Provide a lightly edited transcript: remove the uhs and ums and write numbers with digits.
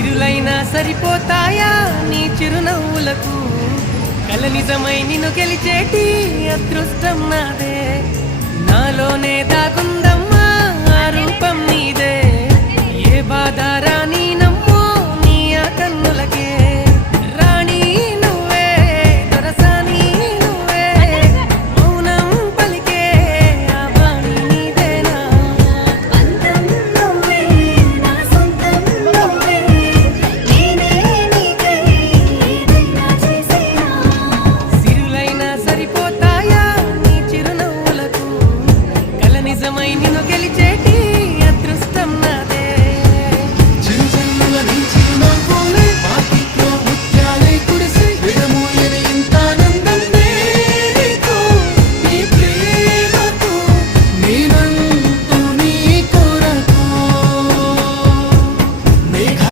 ఇరులైనా సరిపోతాయా నీ చిరునవ్వులకు కల నిజమై నిన్ను గెలిచేటి అదృష్టం నాదే నాలోనే దాగుందమ్మా ఆ రూపం నీదే ఏ బాధ రాని